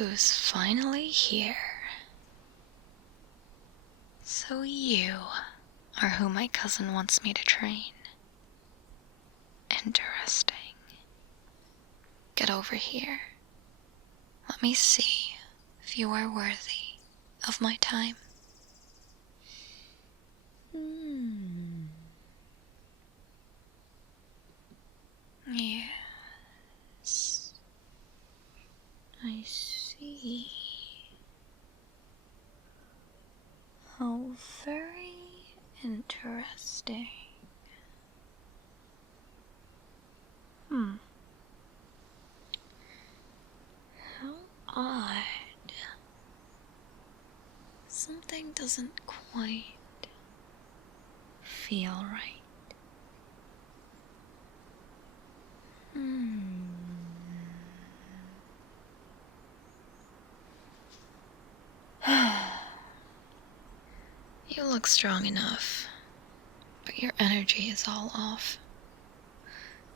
who's finally here. So you are who my cousin wants me to train. Interesting. Get over here. Let me see if you are worthy of my time. Yes. I see. How very interesting. How odd. Something doesn't quite feel right. You look strong enough, but your energy is all off.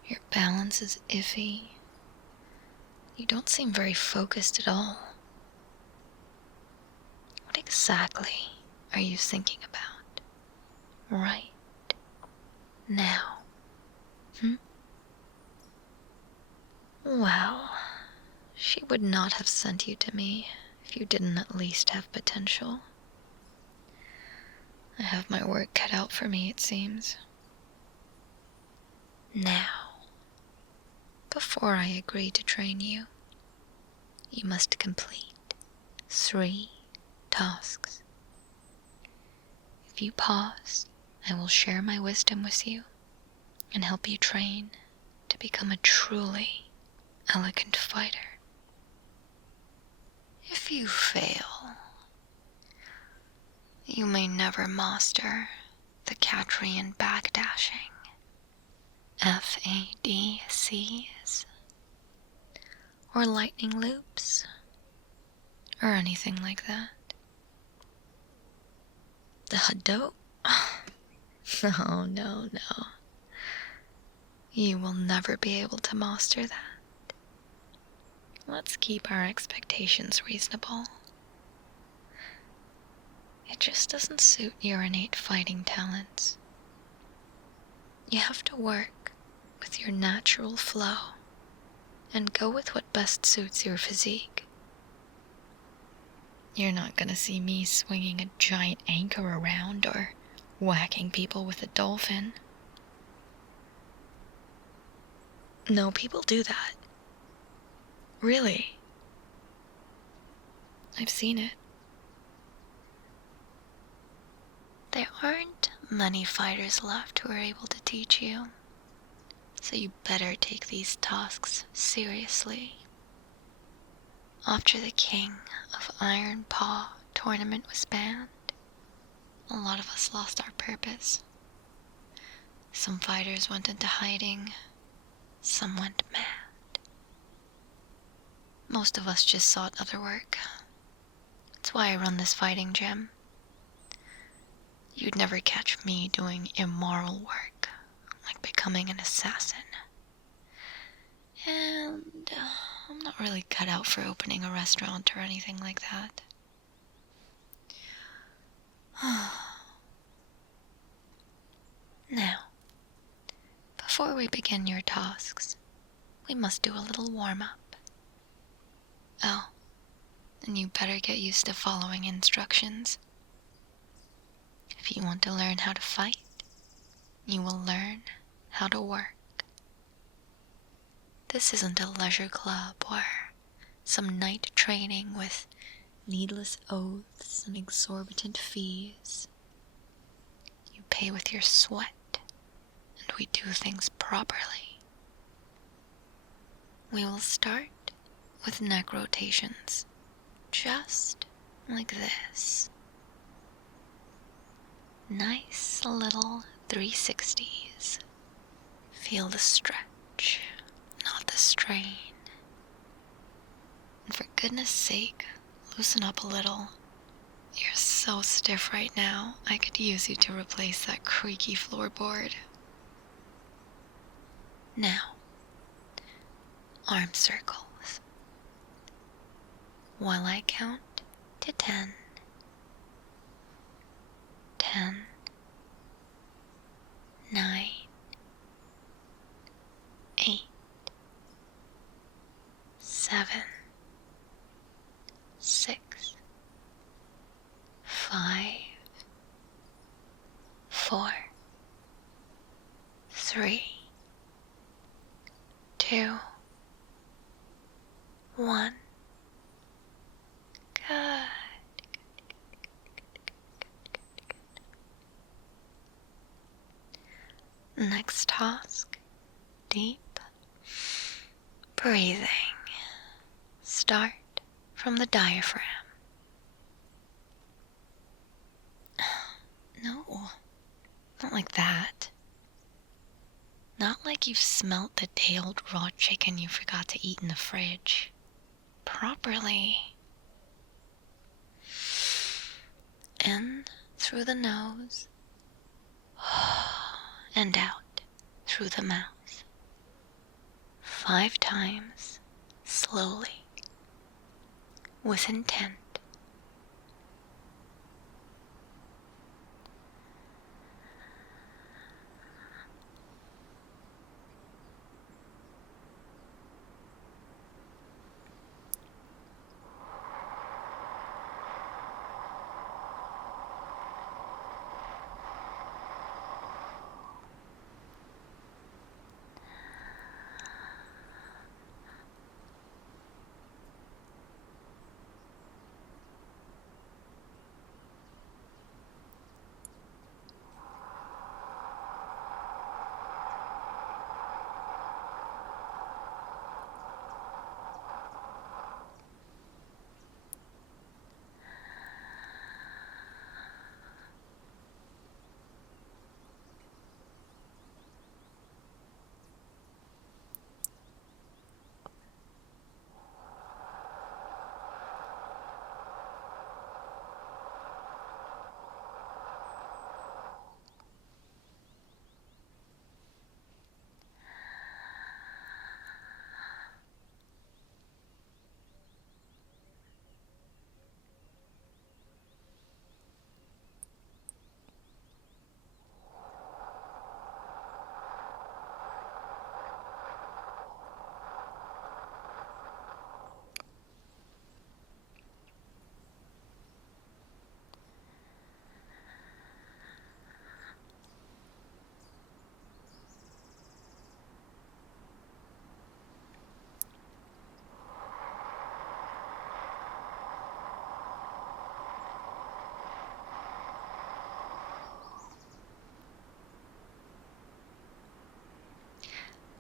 Your balance is iffy. You don't seem very focused at all. What exactly are you thinking about right now? Well, she would not have sent you to me if you didn't at least have potential. I have my work cut out for me, it seems. Now, before I agree to train you, you must complete 3 tasks. If you pause, I will share my wisdom with you and help you train to become a truly elegant fighter. If you fail, you may never master the Catrian backdashing, FADCs, or lightning loops, or anything like that. The Hadou? No. You will never be able to master that. Let's keep our expectations reasonable. It just doesn't suit your innate fighting talents. You have to work with your natural flow and go with what best suits your physique. You're not gonna see me swinging a giant anchor around or whacking people with a dolphin. No, people do that. Really. I've seen it. There aren't many fighters left who are able to teach you, so you better take these tasks seriously. After the King of Iron Paw tournament was banned, a lot of us lost our purpose. Some fighters went into hiding, some went mad. Most of us just sought other work. That's why I run this fighting gym. You'd never catch me doing immoral work, like becoming an assassin. And I'm not really cut out for opening a restaurant or anything like that. Now, before we begin your tasks, we must do a little warm-up. Oh, and you better get used to following instructions. If you want to learn how to fight, you will learn how to work. This isn't a leisure club or some night training with needless oaths and exorbitant fees. You pay with your sweat, and we do things properly. We will start with neck rotations, just like this. Nice little 360s. Feel the stretch, not the strain. And for goodness sake, loosen up a little. You're so stiff right now, I could use you to replace that creaky floorboard. Now, arm circles. while I count to 10. 10, 9, 8, 7, 6, 5, 4, 3, 2, 1. Good. Next task, deep breathing. Start from the diaphragm. No, not like that. Not like you've smelt the day-old raw chicken you forgot to eat in the fridge. Properly. In through the nose and out through the mouth. 5 times, slowly, with intent.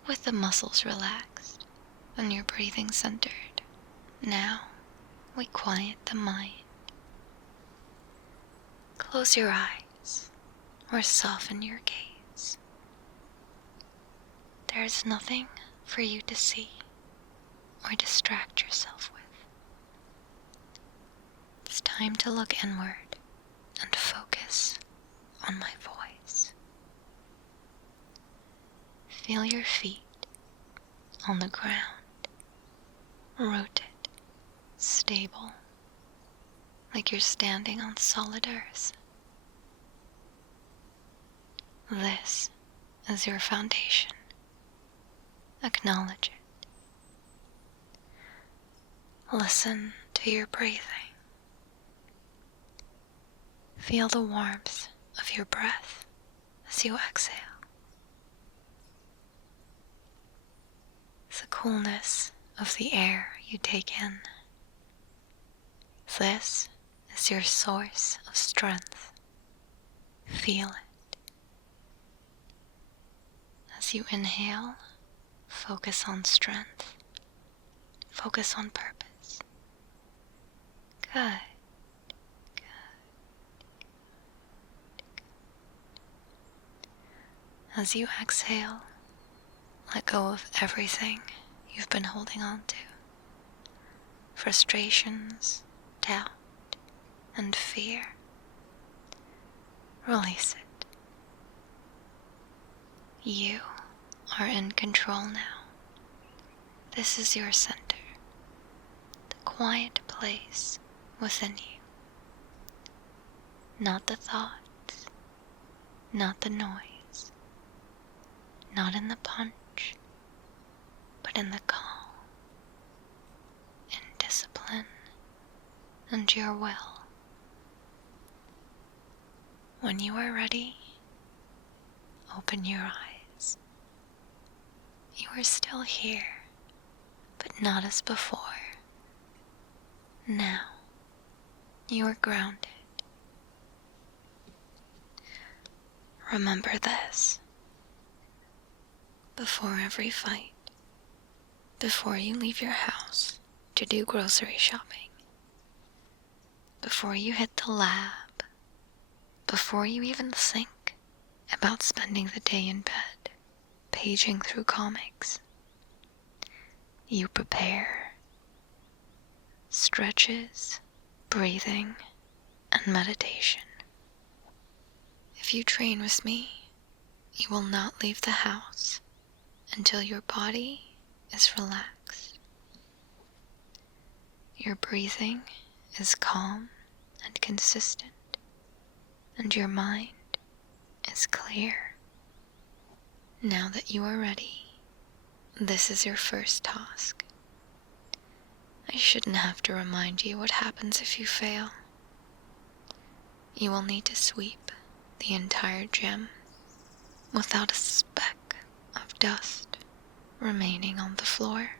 With the muscles relaxed and your breathing centered, now we quiet the mind. Close your eyes or soften your gaze. There is nothing for you to see or distract yourself with. It's time to look inward and focus on my voice. Feel your feet on the ground, rooted, stable, like you're standing on solid earth. This is your foundation. Acknowledge it. Listen to your breathing. Feel the warmth of your breath as you exhale. The coolness of the air you take in. This is your source of strength. Feel it. As you inhale, focus on strength. Focus on purpose. Good. As you exhale, let go of everything you've been holding on to. Frustrations, doubt, and fear. Release it. You are in control now. This is your center, the quiet place within you. Not the thoughts, not the noise, not in the punch, but in the calm, in discipline, and your will. When you are ready, open your eyes. You are still here, but not as before. Now, you are grounded. Remember this. Before every fight, before you leave your house to do grocery shopping, before you hit the lab, before you even think about spending the day in bed, paging through comics, you prepare. Stretches, breathing, and meditation. If you train with me, you will not leave the house until your body is relaxed. Your breathing is calm and consistent, and your mind is clear. Now that you are ready, this is your first task. I shouldn't have to remind you what happens if you fail. You will need to sweep the entire gym without a speck of dust remaining on the floor.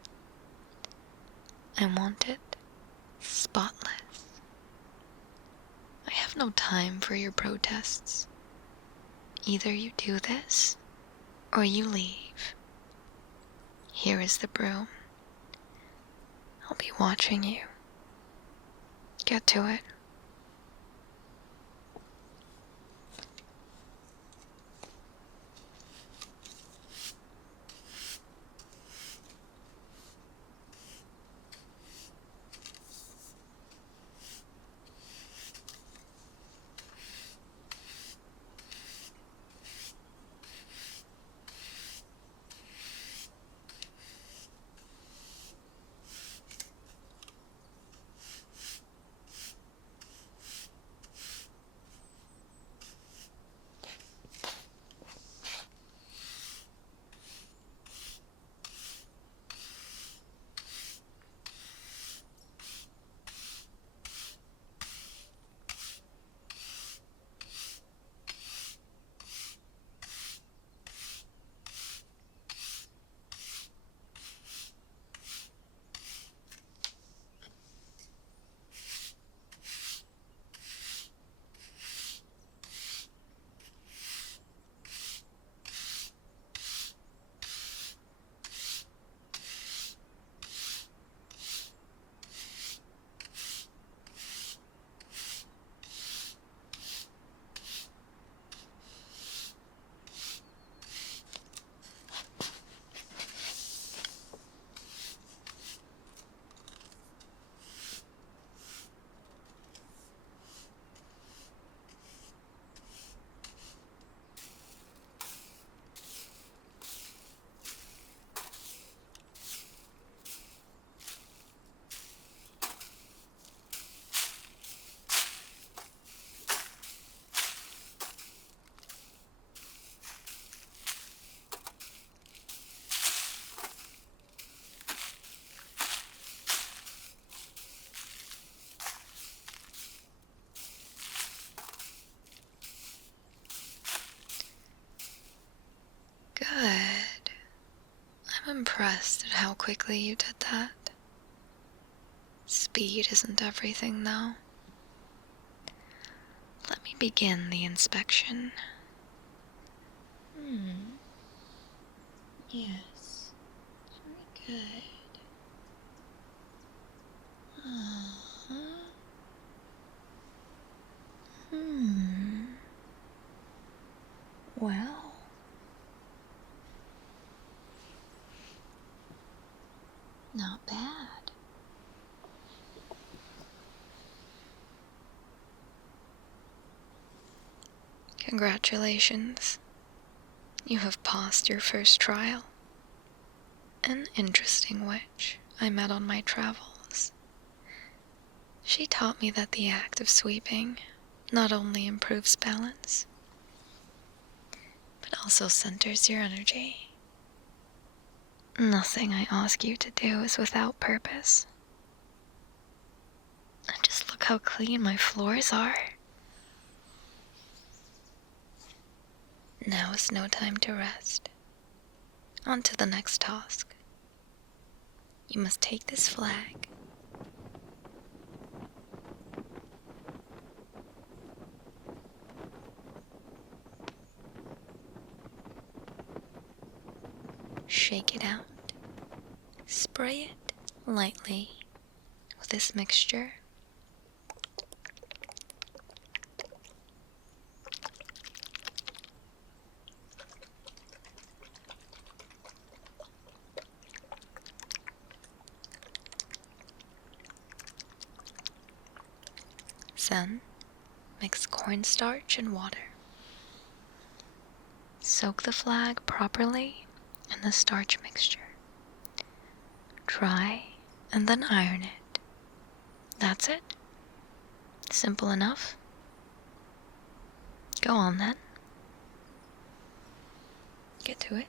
I want it spotless. I have no time for your protests. Either you do this, or you leave. Here is the broom. I'll be watching you. Get to it. Good. I'm impressed at how quickly you did that. Speed isn't everything, though. Let me begin the inspection. Yes. Very good. Well. Not bad. Congratulations. You have passed your first trial. An interesting witch I met on my travels. She taught me that the act of sweeping not only improves balance, but also centers your energy. Nothing I ask you to do is without purpose. And just look how clean my floors are. Now is no time to rest. On to the next task. You must take this flag. Shake it out. Spray it lightly with this mixture. Then, mix cornstarch and water. Soak the flag properly in the starch mixture. Dry and then iron it. That's it. Simple enough. Go on then. Get to it.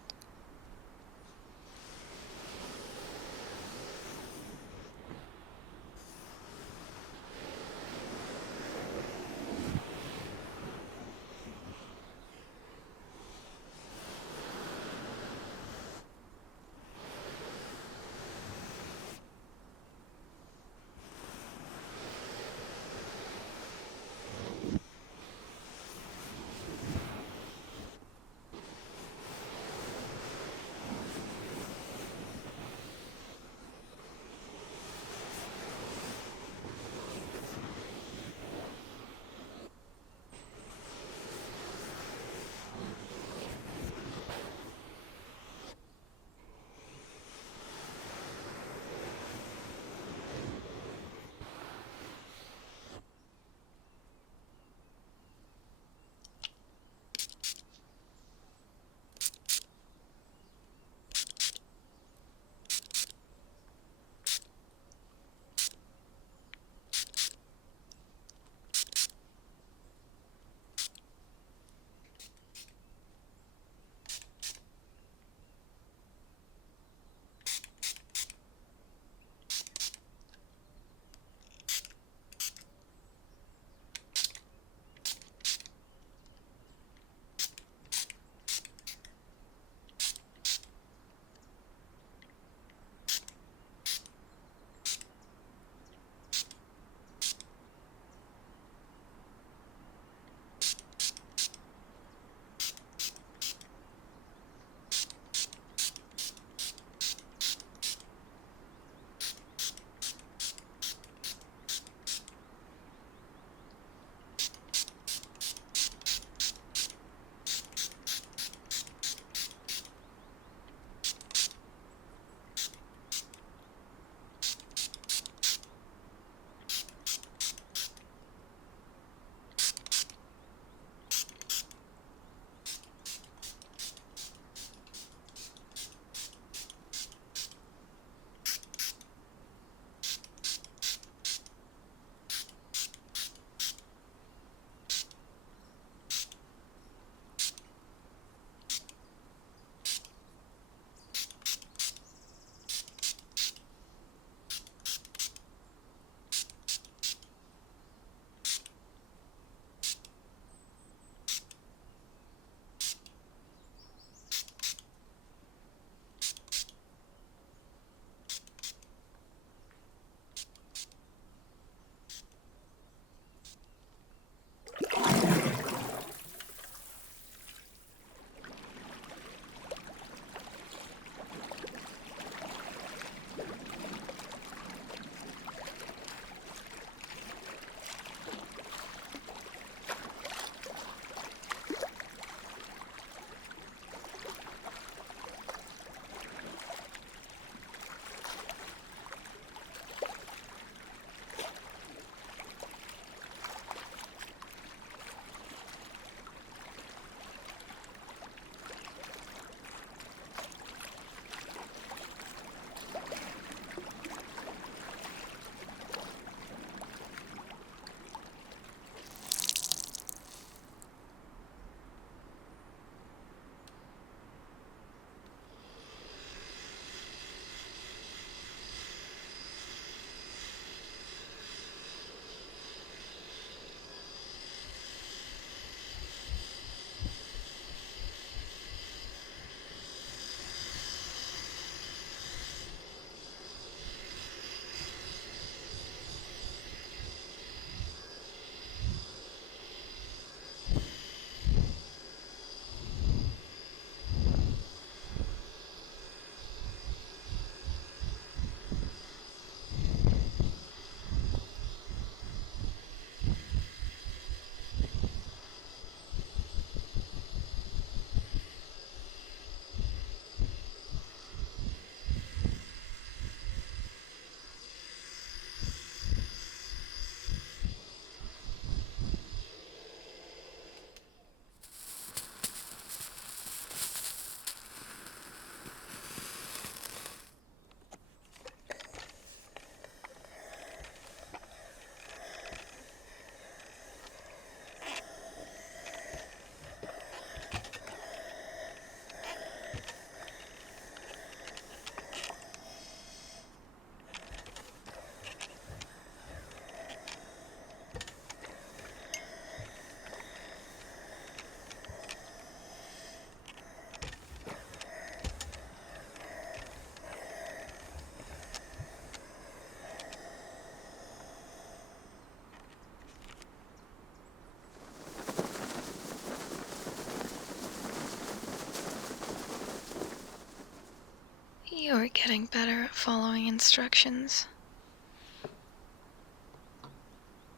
You're getting better at following instructions.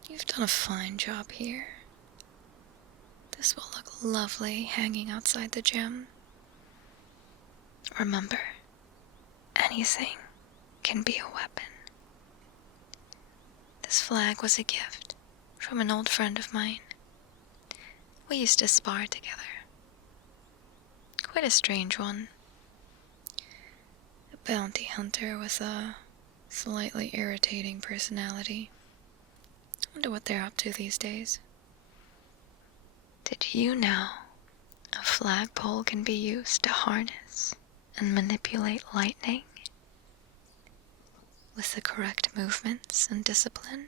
You've done a fine job here. This will look lovely hanging outside the gym. Remember, anything can be a weapon. This flag was a gift from an old friend of mine. We used to spar together. Quite a strange one. A bounty hunter with a slightly irritating personality. Wonder what they're up to these days. Did you know a flagpole can be used to harness and manipulate lightning? With the correct movements and discipline,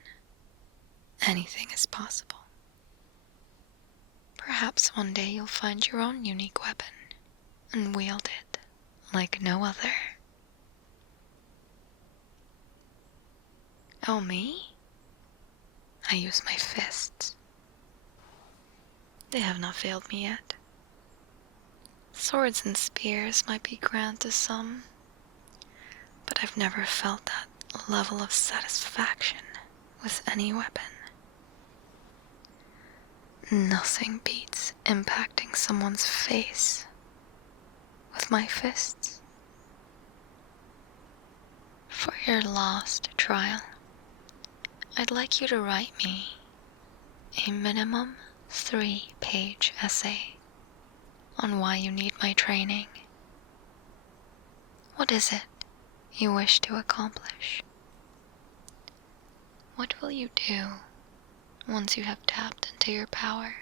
anything is possible. Perhaps one day you'll find your own unique weapon and wield it like no other. Oh, me? I use my fists. They have not failed me yet. Swords and spears might be grand to some, but I've never felt that level of satisfaction with any weapon. Nothing beats impacting someone's face with my fists. For your lost trial, I'd like you to write me a minimum 3-page essay on why you need my training. What is it you wish to accomplish? What will you do once you have tapped into your power?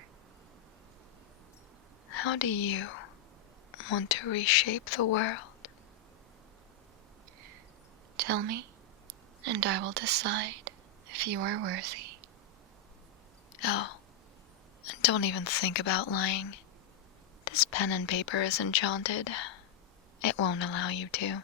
How do you want to reshape the world? Tell me, and I will decide if you are worthy. Oh, and don't even think about lying. This pen and paper is enchanted. It won't allow you to.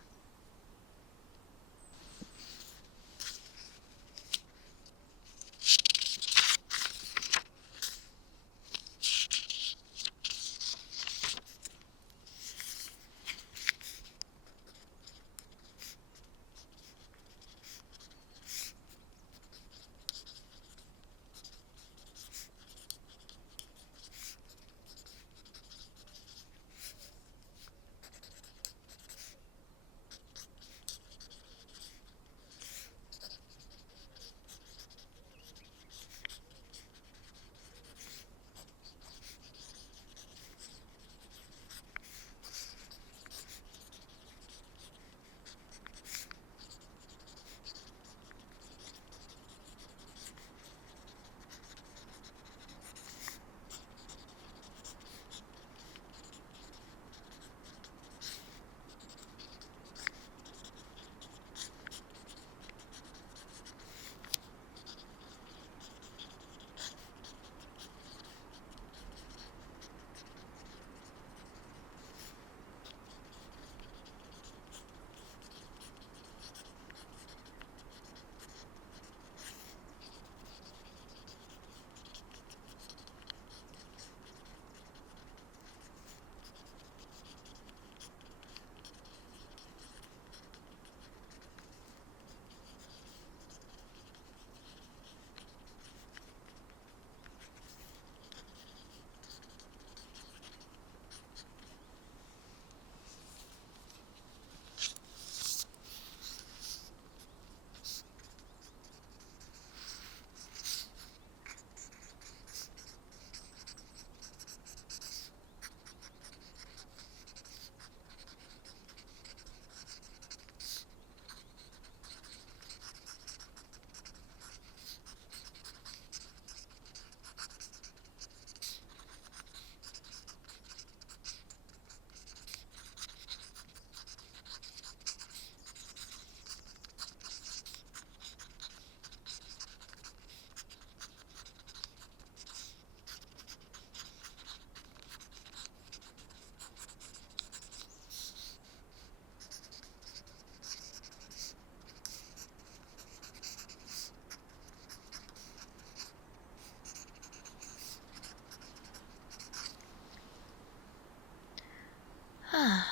Ah,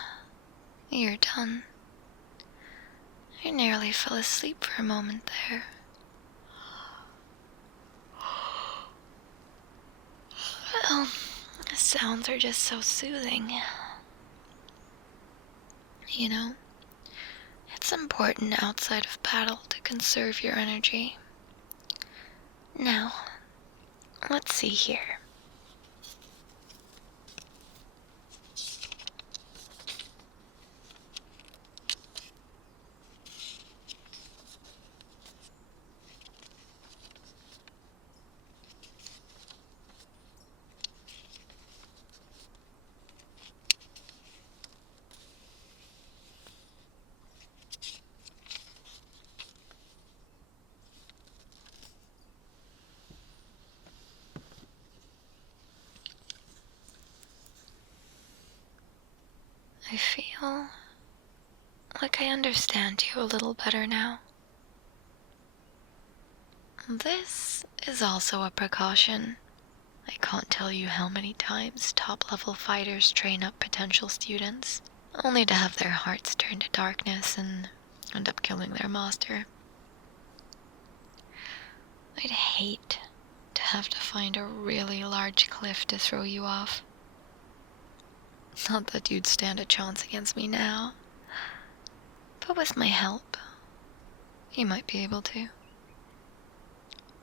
you're done. I fell asleep for a moment there. Well, the sounds are just so soothing. You know, it's important outside of battle to conserve your energy. Now, let's see here. I feel like I understand you a little better now. This is also a precaution. I can't tell you how many times top-level fighters train up potential students, only to have their hearts turn to darkness and end up killing their master. I'd hate to have to find a really large cliff to throw you off. Not that you'd stand a chance against me now, but with my help, you might be able to.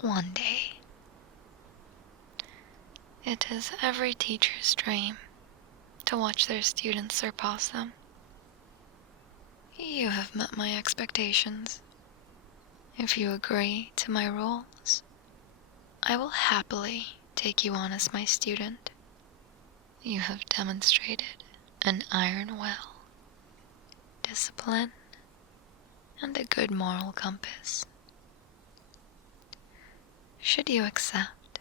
One day. It is every teacher's dream to watch their students surpass them. You have met my expectations. If you agree to my rules, I will happily take you on as my student. You have demonstrated an iron will, discipline, and a good moral compass. Should you accept,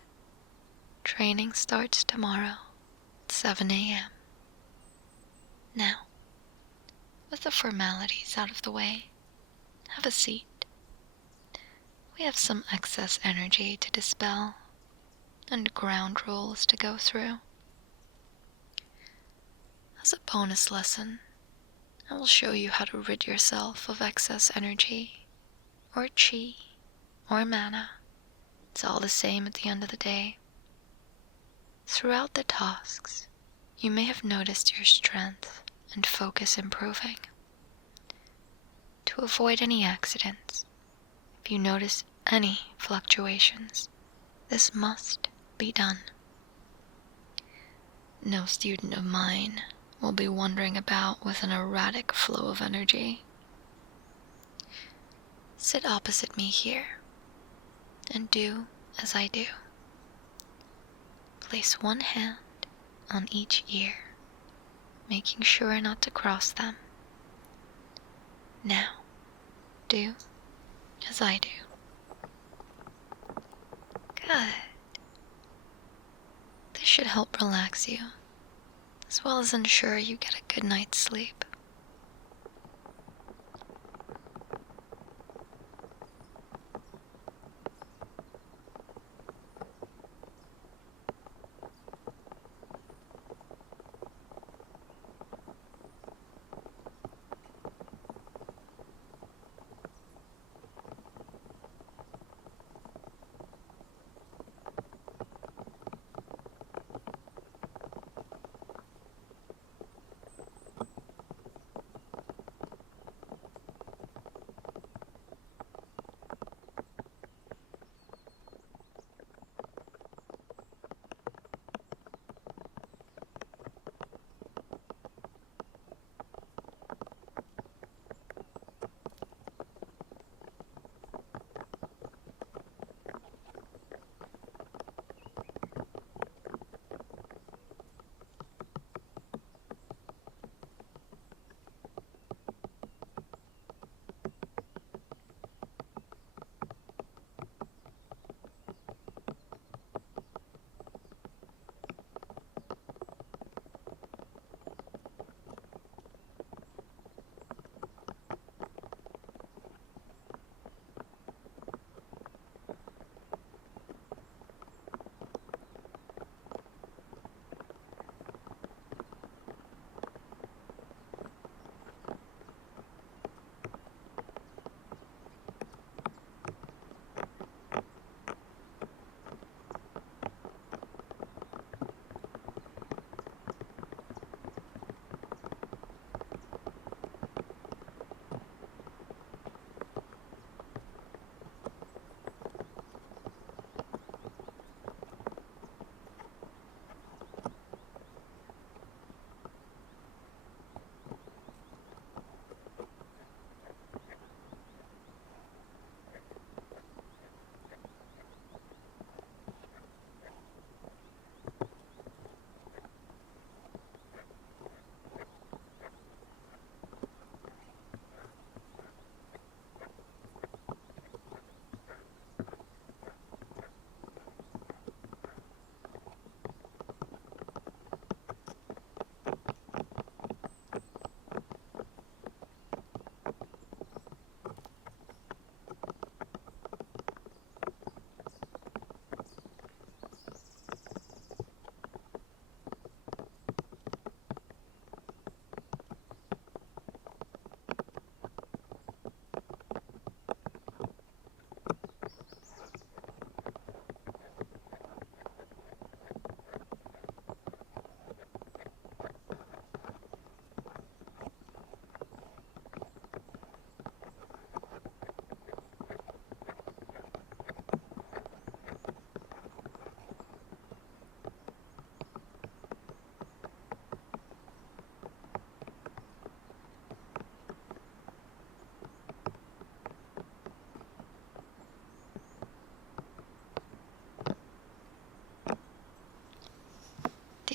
training starts tomorrow at 7 a.m. Now, with the formalities out of the way, have a seat. We have some excess energy to dispel and ground rules to go through. As a bonus lesson, I will show you how to rid yourself of excess energy, or chi, or manna. It's all the same at the end of the day. Throughout the tasks, you may have noticed your strength and focus improving. To avoid any accidents, if you notice any fluctuations, this must be done. No student of mine will be wandering about with an erratic flow of energy. Sit opposite me here and do as I do. Place one hand on each ear, making sure not to cross them. Now, do as I do. Good. This should help relax you, as well as ensure you get a good night's sleep.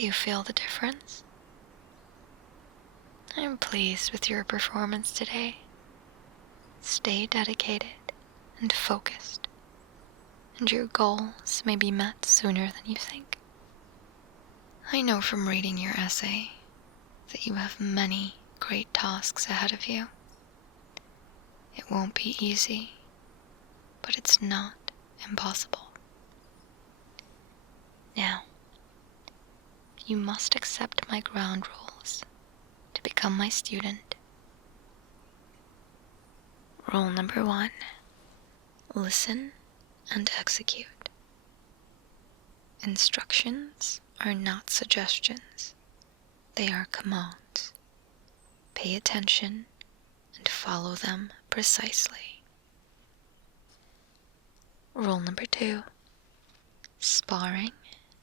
Do you feel the difference? I am pleased with your performance today. Stay dedicated and focused, and your goals may be met sooner than you think. I know from reading your essay that you have many great tasks ahead of you. It won't be easy, but it's not impossible. Now, you must accept my ground rules to become my student. Rule number 1, listen and execute. Instructions are not suggestions, they are commands. Pay attention and follow them precisely. Rule number 2, sparring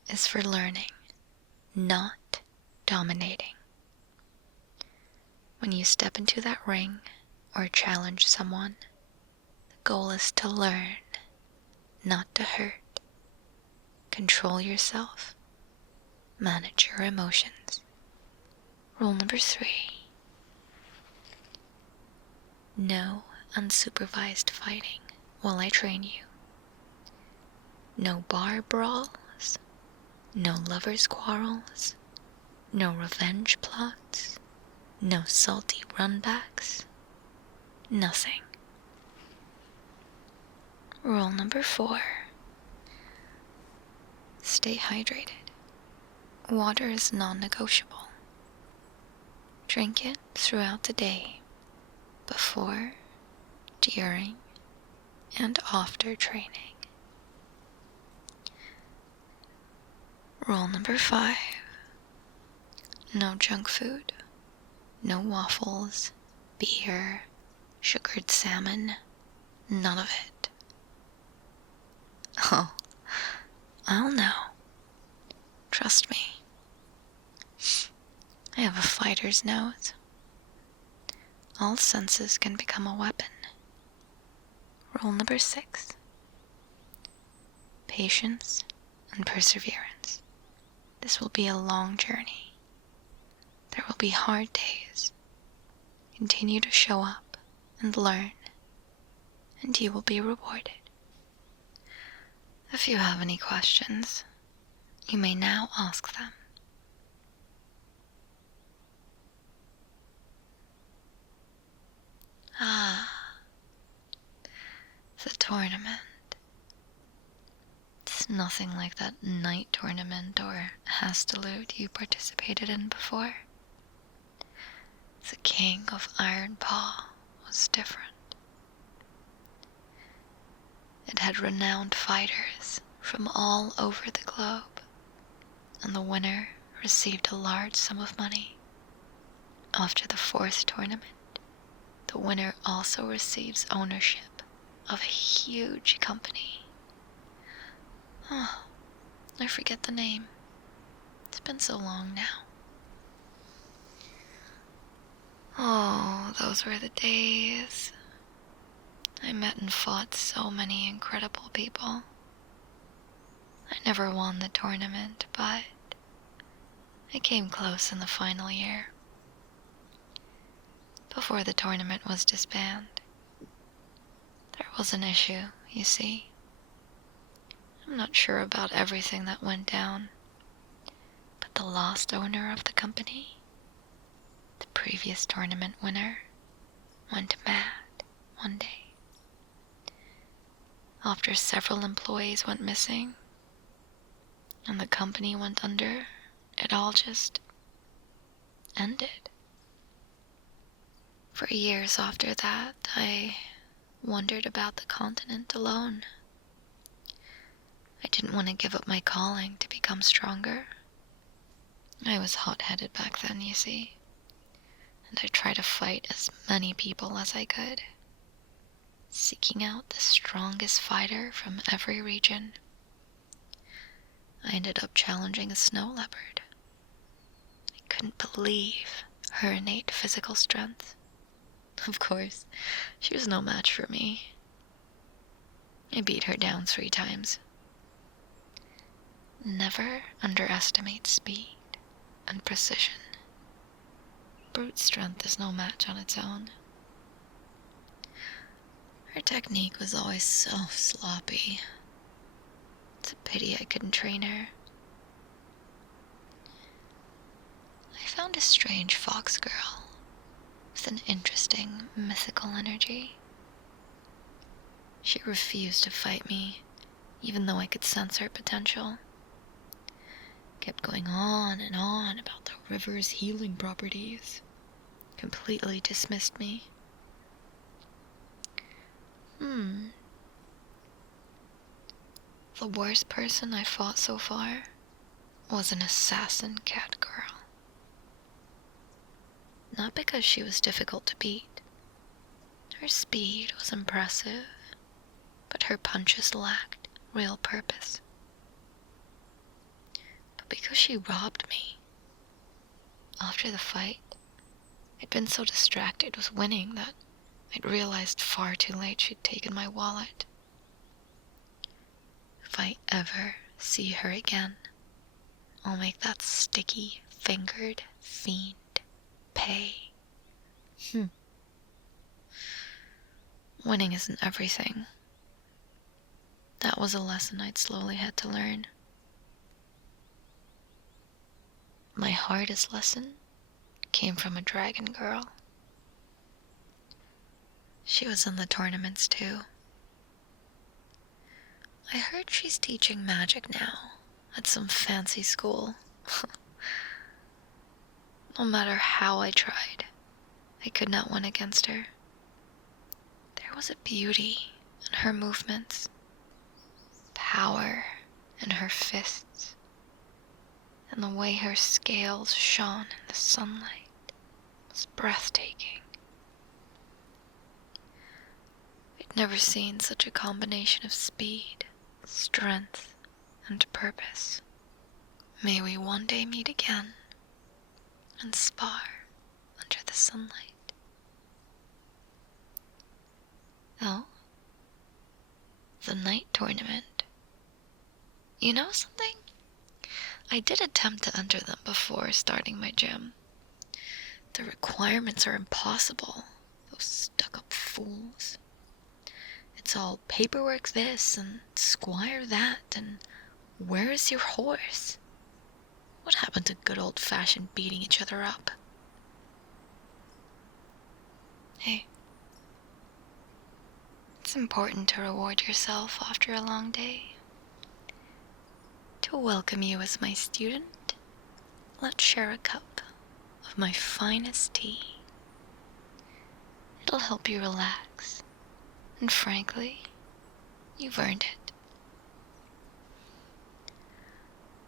is for learning, not dominating. When you step into that ring or challenge someone, the goal is to learn, not to hurt. Control yourself. Manage your emotions. Rule number 3, no unsupervised fighting while I train you. No bar brawls, no lovers' quarrels, no revenge plots, no salty runbacks, nothing. Rule number 4, stay hydrated. Water is non-negotiable. Drink it throughout the day, before, during, and after training. Rule number 5, no junk food, no waffles, beer, sugared salmon, none of it. Oh, I'll know. Trust me. I have a fighter's nose. All senses can become a weapon. Rule number 6, patience and perseverance. This will be a long journey. There will be hard days. Continue to show up and learn, and you will be rewarded. If you have any questions, you may now ask them. The tournament. It's nothing like that night tournament or Hastalute you participated in before. The King of Iron Paw was different. It had renowned fighters from all over the globe, and the winner received a large sum of money. After the 4th tournament, the winner also receives ownership of a huge company. Oh, I forget the name. It's been so long now. Oh, those were the days. I met and fought so many incredible people. I never won the tournament, but I came close in the final year. Before the tournament was disbanded, there was an issue, you see. I'm not sure about everything that went down, but the last owner of the company, the previous tournament winner, went mad one day. After several employees went missing and the company went under, it all just ended. For years after that, I wandered about the continent alone. I didn't want to give up my calling to become stronger. I was hot-headed back then, you see, and I tried to fight as many people as I could, seeking out the strongest fighter from every region. I ended up challenging a snow leopard. I couldn't believe her innate physical strength. Of course, she was no match for me. I beat her down 3 times. Never underestimate speed. and precision. Brute strength is no match on its own. Her technique was always so sloppy. It's a pity I couldn't train her. I found a strange fox girl with an interesting, mythical energy. She refused to fight me, even though I could sense her potential. Kept going on and on about the river's healing properties. Completely dismissed me. The worst person I fought so far was an assassin Catgirl. Not because she was difficult to beat. Her speed was impressive, but her punches lacked real purpose. But because she robbed me. After the fight, I'd been so distracted with winning that I'd realized far too late she'd taken my wallet. If I ever see her again, I'll make that sticky-fingered fiend pay. Winning isn't everything. That was a lesson I'd slowly had to learn. My hardest lesson came from a dragon girl. She was in the tournaments too. I heard she's teaching magic now at some fancy school. No matter how I tried, I could not win against her. There was a beauty in her movements, power in her fists, and the way her scales shone in the sunlight was breathtaking. I'd never seen such a combination of speed, strength, and purpose. May we one day meet again and spar under the sunlight. Oh, the night tournament. You know something? I did attempt to enter them before starting my gym. The requirements are impossible. Those stuck-up fools. It's all paperwork this and squire that and where is your horse? What happened to good old-fashioned beating each other up? Hey. It's important to reward yourself after a long day. To welcome you as my student, let's share a cup of my finest tea. It'll help you relax, and frankly, you've earned it.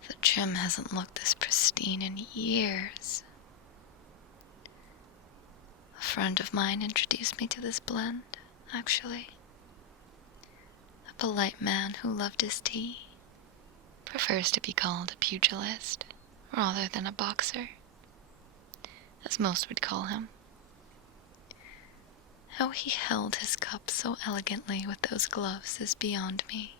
The gym hasn't looked this pristine in years. A friend of mine introduced me to this blend, actually. A polite man who loved his tea prefers to be called a pugilist rather than a boxer, as most would call him. How he held his cup so elegantly with those gloves is beyond me.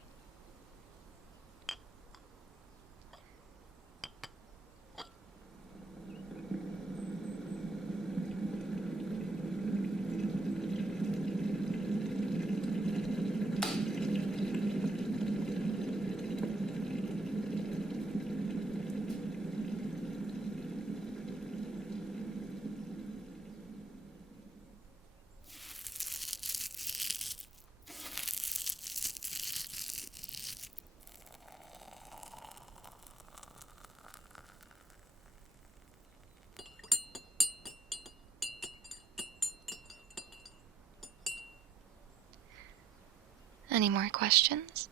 Any more questions?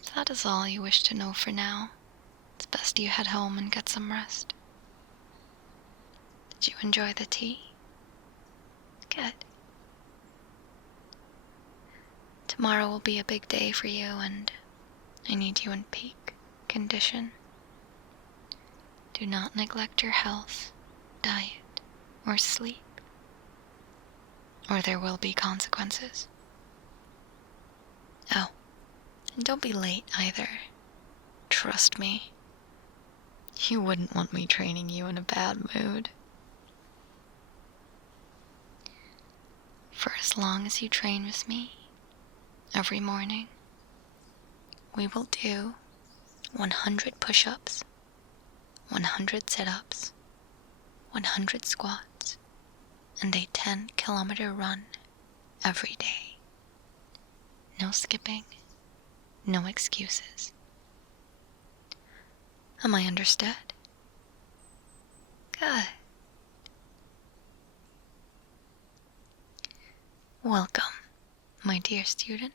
If that is all you wish to know for now, it's best you head home and get some rest. Did you enjoy the tea? Good. Tomorrow will be a big day for you, and I need you in peak condition. Do not neglect your health, diet, or sleep, or there will be consequences. Oh, and don't be late either. Trust me, You wouldn't want me training you in a bad mood. For as long as you train with me, every morning, we will do 100 push-ups, 100 sit-ups, 100 squats, and a 10-kilometer run every day. No skipping, no excuses. Am I understood? Good. Welcome, my dear student.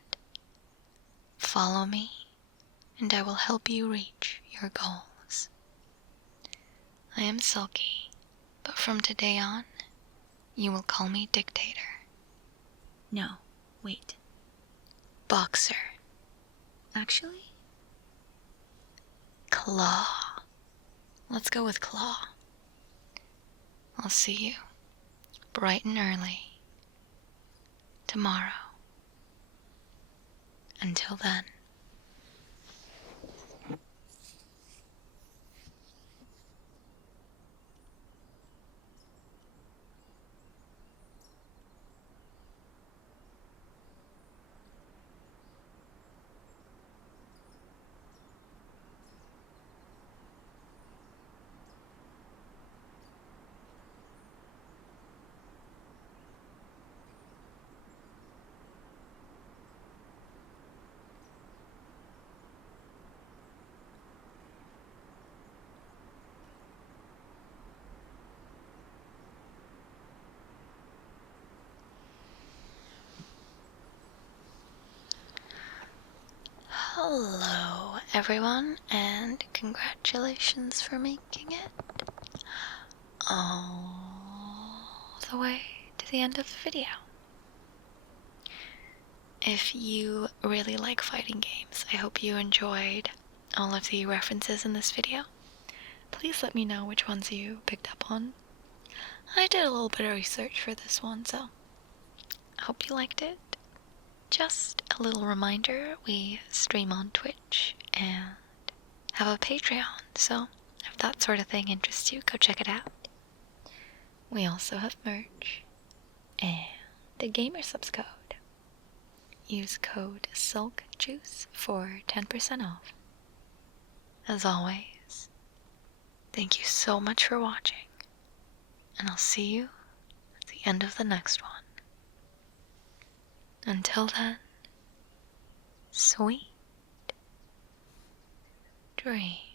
Follow me, and I will help you reach your goals. I am Sulky, but from today on, you will call me Dictator. No, wait. Boxer. Actually? Claw. Let's go with Claw. I'll see you bright and early tomorrow. Until then. Hello, everyone, and congratulations for making it all the way to the end of the video. If you really like fighting games, I hope you enjoyed all of the references in this video. Please let me know which ones you picked up on. I did a little bit of research for this one, so I hope you liked it. Just a little reminder, we stream on Twitch and have a Patreon, so if that sort of thing interests you, go check it out. We also have merch and a gamer subs code. Use code SULKJUICE for 10% off. As always, thank you so much for watching, and I'll see you at the end of the next one. Until then, sweet dreams.